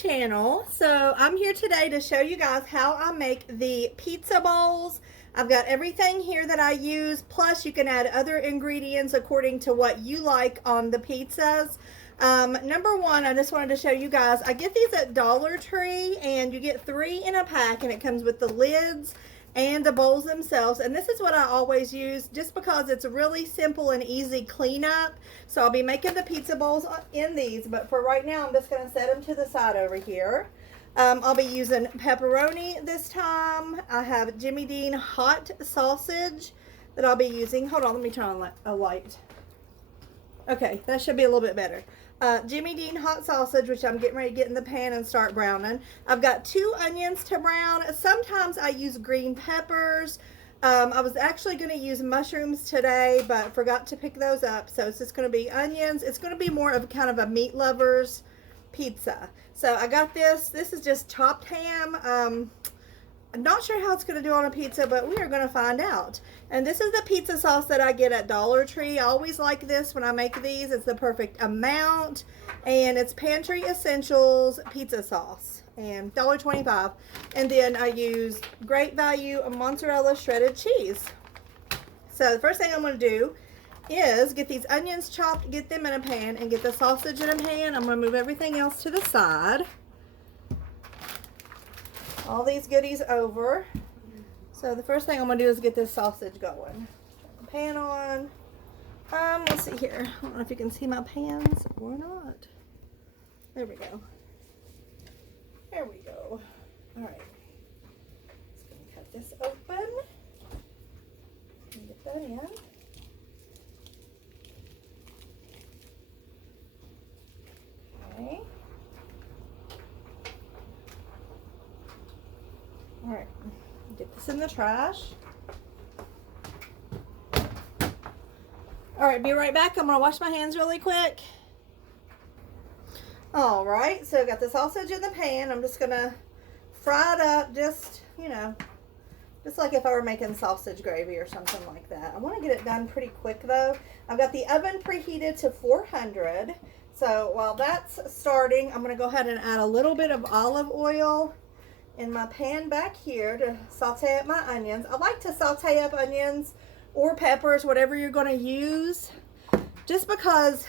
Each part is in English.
channel. So I'm here today to show you guys how I make the pizza bowls. I've got everything here that I use, plus you can add other ingredients according to what you like on the pizzas. Number one, I just wanted to show you guys, I get these at Dollar Tree, and you get 3 in a pack, and it comes with the lids and the bowls themselves. And this is what I always use just because it's a really simple and easy cleanup. So I'll be making the pizza bowls in these, but for right now I'm just going to set them to the side over here. I'll be using pepperoni this time. I have Jimmy Dean hot sausage that I'll be using. Hold on, let me turn on a light. Okay, that should be a little bit better. Jimmy Dean hot sausage, which I'm getting ready to get in the pan and start browning. I've got 2 onions to brown. Sometimes I use green peppers. I was actually going to use mushrooms today, but forgot to pick those up. So it's just going to be onions. It's going to be more of kind of a meat lover's pizza. So I got this. This is just chopped ham. I'm not sure how it's going to do on a pizza, but we are going to find out. And this is the pizza sauce that I get at Dollar Tree. I always like this when I make these. It's the perfect amount. And it's Pantry Essentials pizza sauce. And $1.25. And then I use Great Value mozzarella shredded cheese. So the first thing I'm going to do is get these onions chopped, get them in a pan, and get the sausage in a pan. I'm going to move everything else to the side. All these goodies over. So the first thing I'm going to do is get this sausage going. Turn the pan on. Let's see here. I don't know if you can see my pans or not. There we go. There we go. All right. Just going to cut this open and get that in. Okay. All right, get this in the trash. All right, be right back. I'm gonna wash my hands really quick. All right, so I got the sausage in the pan. I'm just gonna fry it up, just, you know, just like if I were making sausage gravy or something like that. I want to get it done pretty quick though. I've got the oven preheated to 400. So while that's starting, I'm gonna go ahead and add a little bit of olive oil in my pan back here to saute up my onions. I like to saute up onions or peppers, whatever you're going to use, just because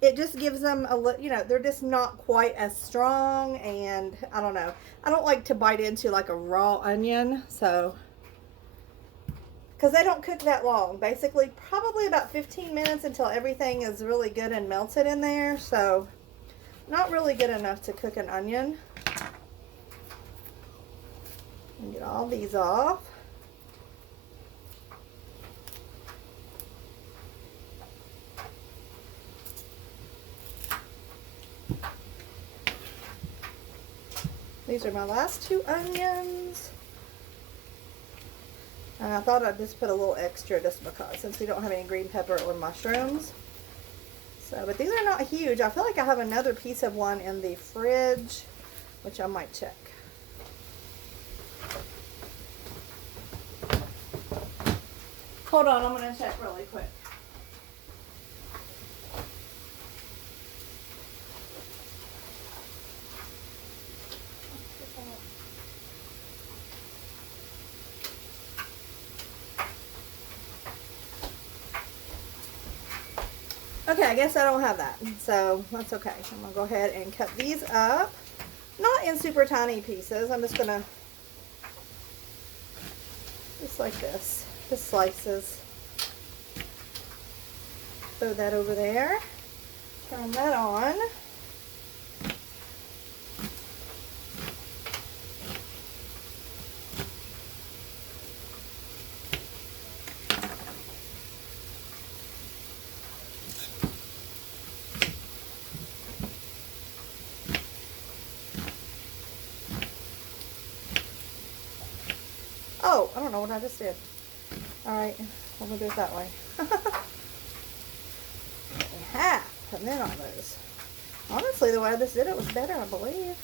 it just gives them a, you know, they're just not quite as strong, and I don't know. I don't like to bite into like a raw onion, so, because they don't cook that long. Basically, probably about 15 minutes until everything is really good and melted in there, so not really good enough to cook an onion. And get all these off. These are my last 2 onions. And I thought I'd just put a little extra just because, since we don't have any green pepper or mushrooms. So, but these are not huge. I feel like I have another piece of one in the fridge, which I might check. Hold on, I'm going to check really quick. Okay, I guess I don't have that, so that's okay. I'm going to go ahead and cut these up. Not in super tiny pieces. I'm just going to, just like this. Just slices. Throw that over there. Turn that on. Oh, I don't know what I just did. Alright, I'm going to do it that way. Half, and then on those. Honestly, the way I just did it was better, I believe.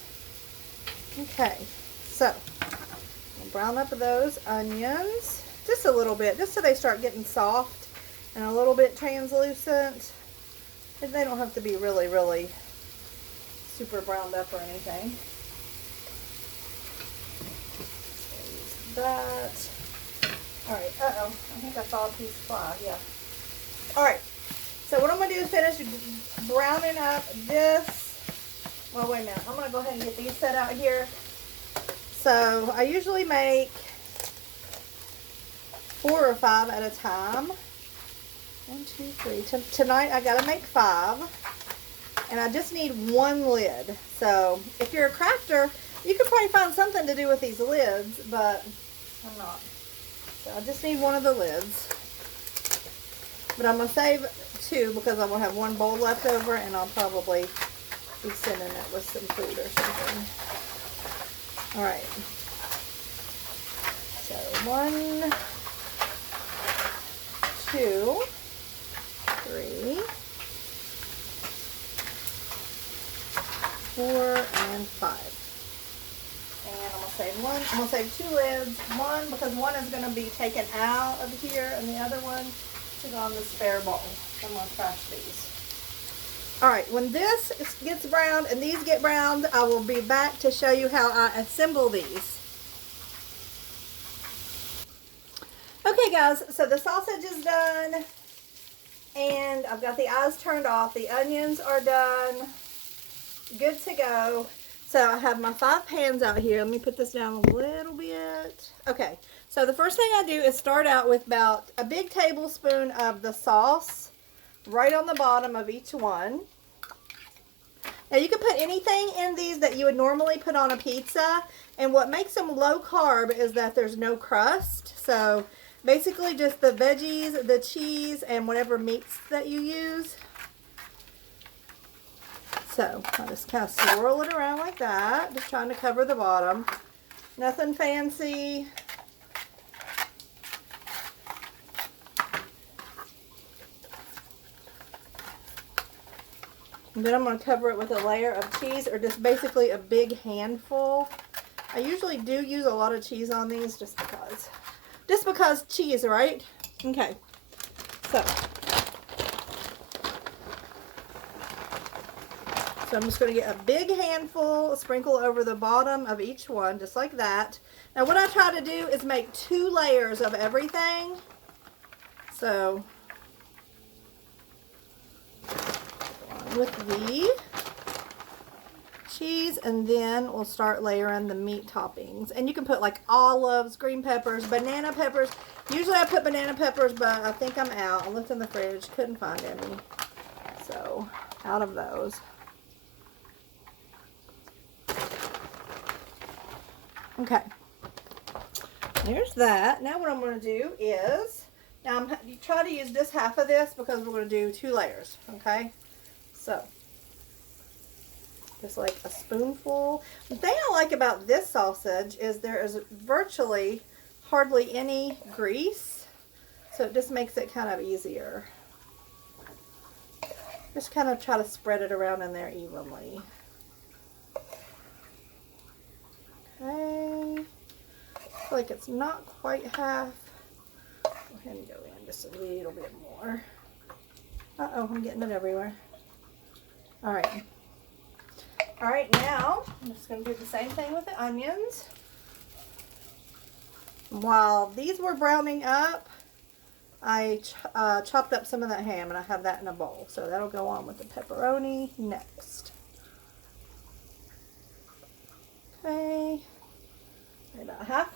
Okay, so I'll brown up those onions just a little bit, just so they start getting soft and a little bit translucent. They don't have to be really, really super browned up or anything. Use that. All right, uh-oh, I think I saw a piece fly, yeah. All right, so what I'm gonna do is finish browning up this. Well, wait a minute, I'm gonna go ahead and get these set out here. So I usually make 4 or 5 at a time. 1, 2, 3. Tonight I gotta make 5. And I just need 1 lid. So if you're a crafter, you could probably find something to do with these lids, but I'm not. So I just need 1 of the lids. But I'm going to save 2 because I'm going to have 1 bowl left over, and I'll probably be sending it with some food or something. Alright. So 1, 2, 3, 4, and 5. And I'm going to save 1. I'm going to save 2 lids. 1 because 1 is going to be taken out of here, and the other one is on the spare bowl. I'm going to trash these. Alright, when this gets browned and these get browned, I will be back to show you how I assemble these. Okay guys, so the sausage is done, and I've got the eyes turned off. The onions are done. Good to go. So I have my 5 pans out here. Let me put this down a little bit. Okay, so the first thing I do is start out with about a big tablespoon of the sauce right on the bottom of each one. Now you can put anything in these that you would normally put on a pizza, and what makes them low carb is that there's no crust. So basically just the veggies, the cheese, and whatever meats that you use. So I just kind of swirl it around like that, just trying to cover the bottom. Nothing fancy. And then I'm going to cover it with a layer of cheese, or just basically a big handful. I usually do use a lot of cheese on these just because cheese, right? Okay. So I'm just going to get a big handful, sprinkle over the bottom of each one, just like that. Now what I try to do is make 2 layers of everything. So, with the cheese, and then we'll start layering the meat toppings. And you can put like olives, green peppers, banana peppers. Usually I put banana peppers, but I think I'm out. I looked in the fridge, couldn't find any. So, out of those. Okay, there's that. Now what I'm going to do is, now you try to use this half of this because we're going to do 2 layers, okay? So, just like a spoonful. The thing I like about this sausage is there is virtually hardly any grease, so it just makes it kind of easier. Just kind of try to spread it around in there evenly. Okay, I feel like it's not quite half. Go ahead and go in just a little bit more. Uh-oh, I'm getting it everywhere. Alright. Alright, now I'm just going to do the same thing with the onions. While these were browning up, I chopped up some of that ham, and I have that in a bowl. So that'll go on with the pepperoni next. Okay, about half.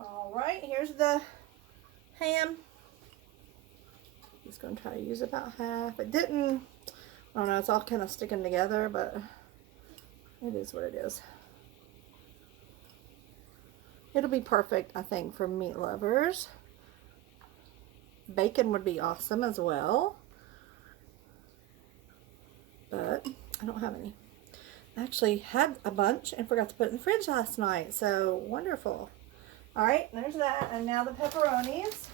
Alright, here's the ham. Just going to try to use about half. It didn't, I don't know, it's all kind of sticking together, but it is what it is. It'll be perfect, I think, for meat lovers. Bacon would be awesome as well, but I don't have any. I actually had a bunch and forgot to put it in the fridge last night, so wonderful. Alright, there's that, and now the pepperonis.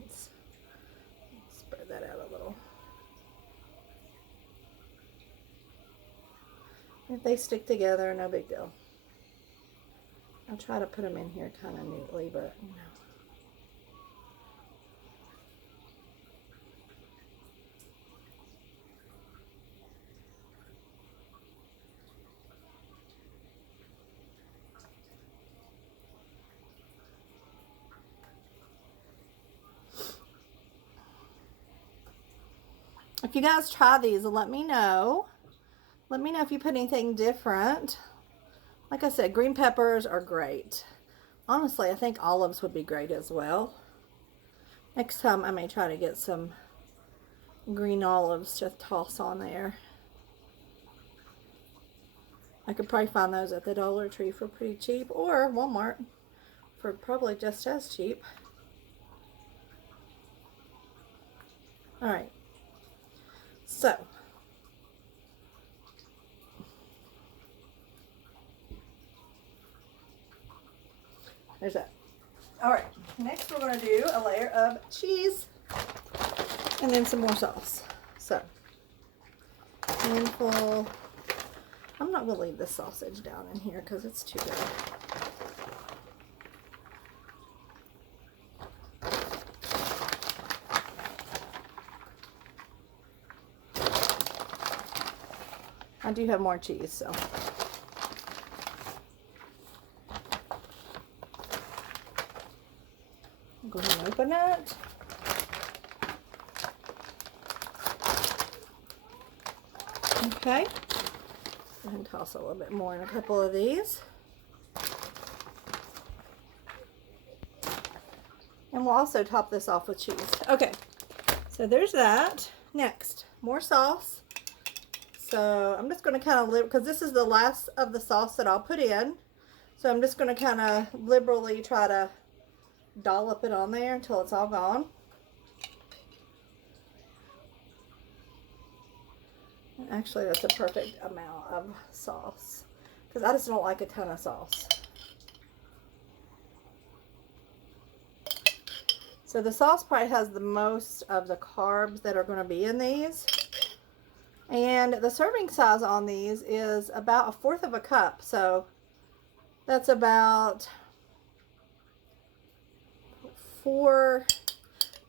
Let's spread that out a little. If they stick together, no big deal. I'll try to put them in here kind of neatly, but you know. If you guys try these, let me know. Let me know if you put anything different. Like I said, green peppers are great. Honestly, I think olives would be great as well. Next time I may try to get some green olives to toss on there. I could probably find those at the Dollar Tree for pretty cheap, or Walmart for probably just as cheap. All right, so there's that. All right, next we're going to do a layer of cheese and then some more sauce. So, handful. I'm not going to leave this sausage down in here because it's too good. I do have more cheese, so. I'll go ahead and open it. Okay. Go ahead and toss a little bit more in a couple of these. And we'll also top this off with cheese. Okay, so there's that. Next, more sauce. So I'm just going to kind of, because this is the last of the sauce that I'll put in. So I'm just going to kind of liberally try to dollop it on there until it's all gone. Actually, that's a perfect amount of sauce because I just don't like a ton of sauce. So the sauce probably has the most of the carbs that are going to be in these. And the serving size on these is about 1/4 of a cup. So that's about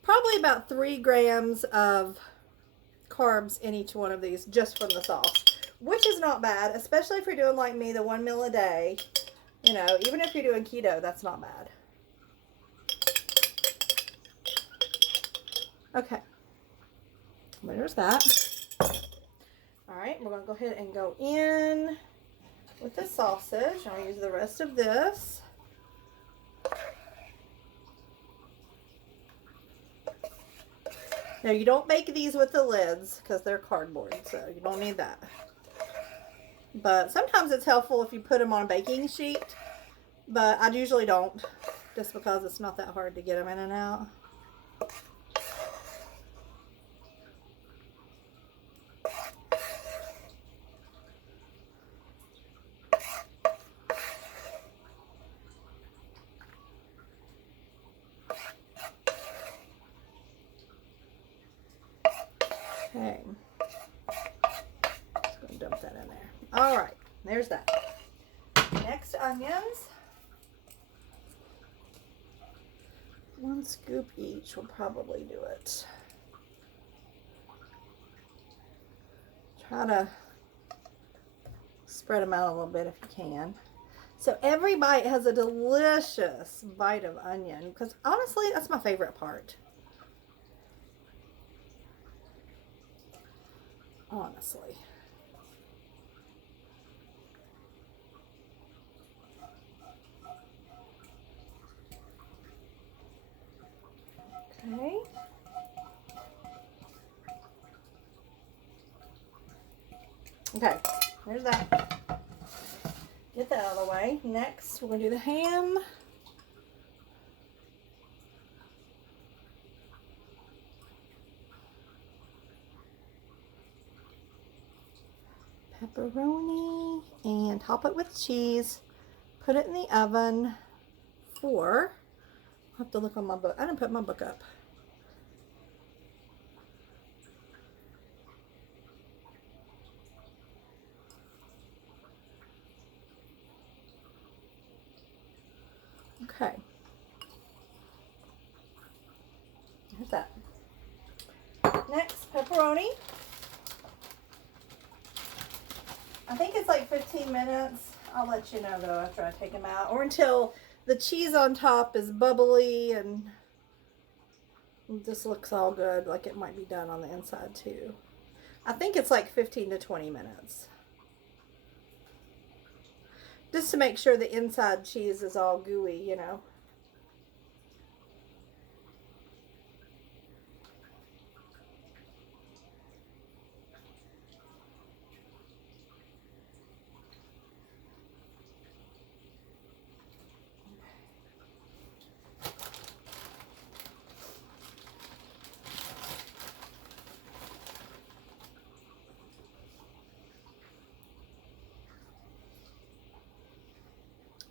probably about 3 grams of carbs in each one of these just from the sauce, which is not bad, especially if you're doing like me, the 1 meal a day. You know, even if you're doing keto, that's not bad. Okay, there's that. All right, we're going to go ahead and go in with the sausage. I'll use the rest of this. Now, you don't bake these with the lids because they're cardboard, so you don't need that. But sometimes it's helpful if you put them on a baking sheet, but I usually don't, just because it's not that hard to get them in and out. Okay, just gonna dump that in there. All right, there's that. Next, onions. 1 scoop each will probably do it. Try to spread them out a little bit if you can. So every bite has a delicious bite of onion, because honestly, that's my favorite part. Honestly. Okay. Okay, there's that. Get that out of the way. Next, we're going to do the ham. Pepperoni, and top it with cheese. Put it in the oven for, I'll have to look on my book. I didn't put my book up. Okay. Here's that. Next, pepperoni. I think it's like 15 minutes. I'll let you know though after I take them out, or until the cheese on top is bubbly and This looks all good, like it might be done on the inside too. I think it's like 15 to 20 minutes. Just to make sure the inside cheese is all gooey, you know.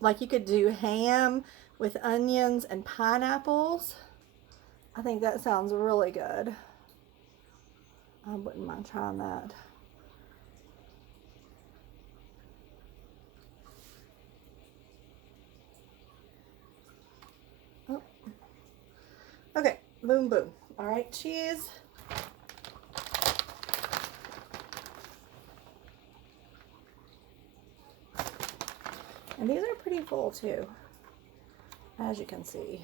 Like you could do ham with onions and pineapples. I think that sounds really good. I wouldn't mind trying that. Oh. Okay, boom, boom. All right, cheese. And these are pretty full too, as you can see.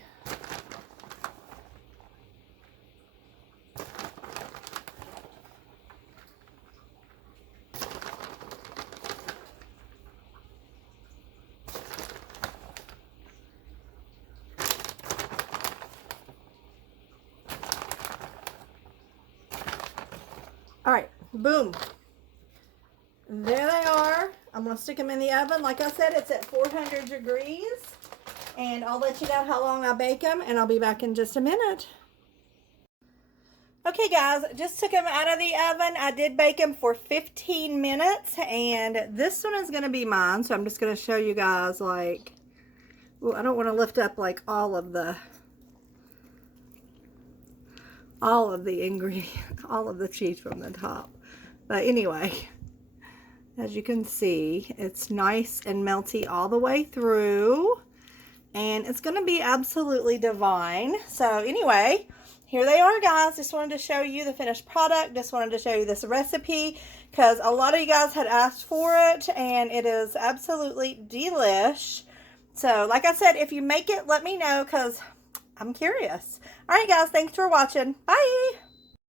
All right, boom. There they are. I'm going to stick them in the oven. Like I said, it's at 400 degrees. And I'll let you know how long I bake them, and I'll be back in just a minute. Okay, guys, just took them out of the oven. I did bake them for 15 minutes, and this one is going to be mine. So I'm just going to show you guys, like, well, I don't want to lift up, like, all of the ingredients, all of the cheese from the top. But anyway, as you can see, it's nice and melty all the way through, and it's going to be absolutely divine. So anyway, here they are, guys. Just wanted to show you the finished product. Just wanted to show you this recipe because a lot of you guys had asked for it, and it is absolutely delish. So like I said, if you make it, let me know because I'm curious. All right, guys, thanks for watching. Bye.